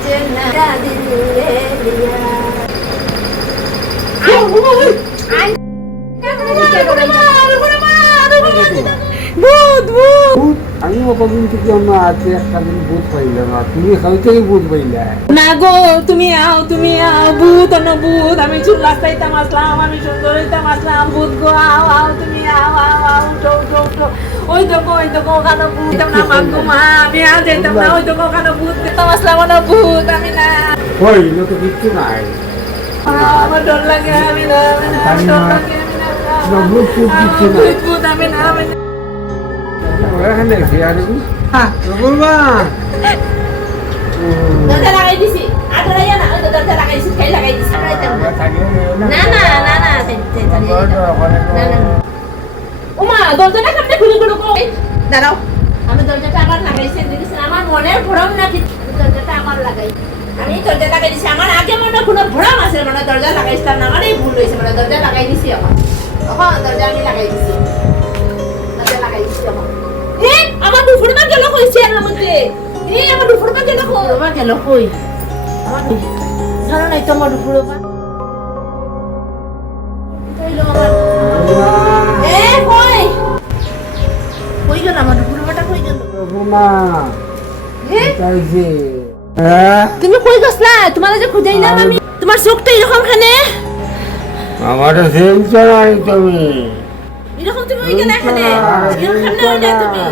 सजना दिल ले लिया ভূত ভূত আমি কতদিন থেকে আমরা আছে একটা দিন ভূত পাইলাম না তুমি এখান থেকে ভূত পাইলা না গো তুমি আও ভূত অন্য ভূত আমি চুল রাস্তাইতাম আসলাম আমি সুন্দর হইতাম আসলাম ভূত গো আও আও তুমি আও আও আও উঠো উঠো উঠো ওই তো ওখানে ভূত না মাগো মা আমি আর যেতাম না ওই তো ওখানে ভূত দেখতাম আসলাম না ভূত আমি না হইল তো কিচ্ছু নাই আমার ডর লাগে আমি না ডর লাগে না ভূত কিচ্ছু নাই ভূত আমি না এখানে দেখি আর হ্যাঁ বলবা দরজা লাগাই দিছি আদরাইয়া না ওই দরজা লাগাই দিছি খাই লাগাই দিছি না না না না না না ওমা দরজাটা কেমনে খুলে খুলে কই দাঁড়াও আমি দরজাটা আবার লাগাইছি দেখিস আমার মনের ভরম নাকি দরজাটা আমার লাগাই আমি দরজা লাগাই দিছি আমার আগে মনে কোনো ভরম আছে মানে দরজা লাগাইছিলাম না আমারই ভুল হয়েছে মানে দরজা লাগাই দিছি আমার তখন দরজা আমি লাগাই দিছি দরজা লাগাই দিছি আমার দুপুরটা গেল কইছে এর মধ্যে আমার দুপুরটা গেল কই আমার গেল কই আমার জানো নাই তো আমার দুপুরটা কইলো আমার কই কই গেল আমার দুপুরটা কই গেল বৌমা তাইছে হ্যাঁ তুমি কই গছলা তোমার যে খুঁজাইলাম আমি তোমার চোখটা এরকম খানে আমার সেম চাই তুমি এরকম তুমি ওই কেন এখানে এরকম খানে তুমি